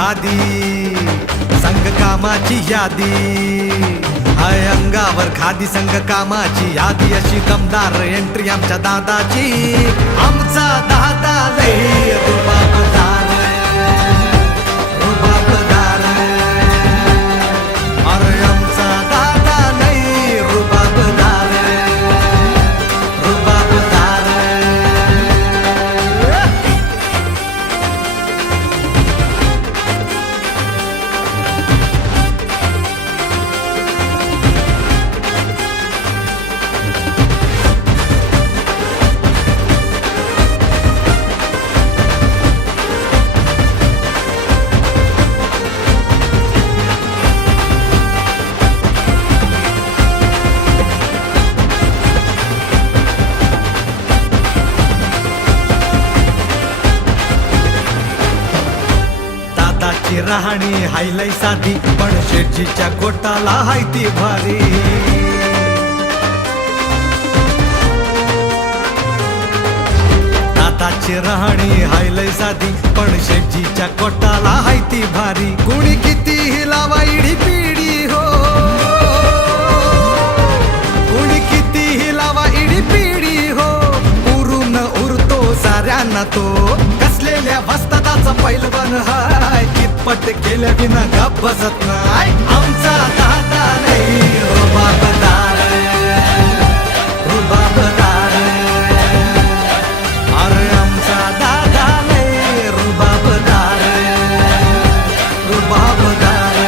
खादी संग कामाची यादी, हाय अंगावर खादी संग कामाची यादी, अशी दमदार एंट्री आमच्या दादाची. आमचा दादा लय रुबाबदार, रुबाबदार, अरे आमचा दादा लय रुबाबदार, रुबाबदार. दादाची राहणी हायलाई साधी, पण शेठजीच्या गोटाला हाय ती भारी. दादाची राहणी हायलाई साधी, पण शेठजीच्या गोटाला हाय ती भारी. कुणी कितीही लावा इडी पिडी हो, कुणी कितीही लावा इडी पिडी हो, उरून उरतो साऱ्यांना तो. कसलेल्या वस्तादाचा पैलवान हाय, कितपट केल्या बिना गप बसत नाय. आमचा दादा नाही रुबाबदार, रुबाबदार, अरे आमचा दादा नाही रुबाबदार, रुबाबदार.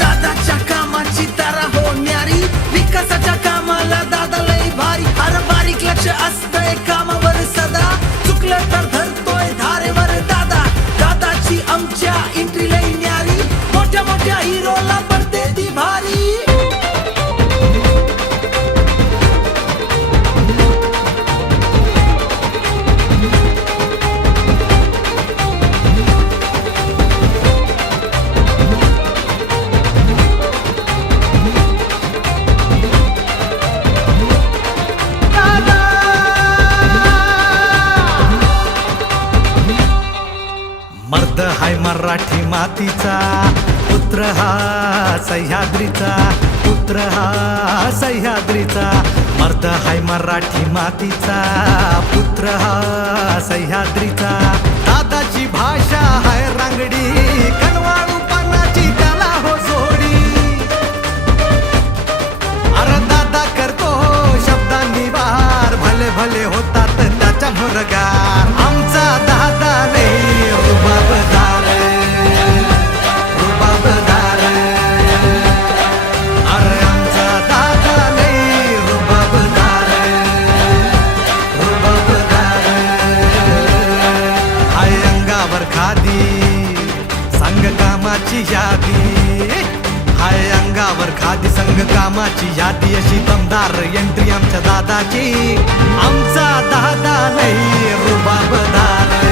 दादाच्या कामाची तारा हो न्यारी, विकासाच्या कामाला दादा लय भारी. अरे बारीक लक्ष असतंय कामावर सदा, चुकलं तर धरतोय धारेवर दादा. दादाची आमच्या एंट्री लय न्यारी, मोठ्या मोठ्या हिरोला पडते ती भारी. मर्द हाय मराठी मातीचा, पुत्र हा सह्याद्रीचा, पुत्र हा सह्याद्रीचा. मर्द हाय मराठी मातीचा, पुत्र हा सह्याद्रीचा. दादाची भाषा हाय रांगडी, कनवाळूपणाची त्याला हो जोडी. अरे दादा करतो शब्दांनी वार, भले भले होतात त्याच्या मुरगार. आमचा दादा लय रुबाबदार, रुबाबदार, अरे आमचा दादा लय रुबाबदार, रुबाबदार. हाय अंगावर खादी संग कामाची यादी, हाय अंगावर खादी संग कामाची यादी, अशी दमदार एंट्री आमच्या दादाची. आमचा दादा लय रुबाबदार.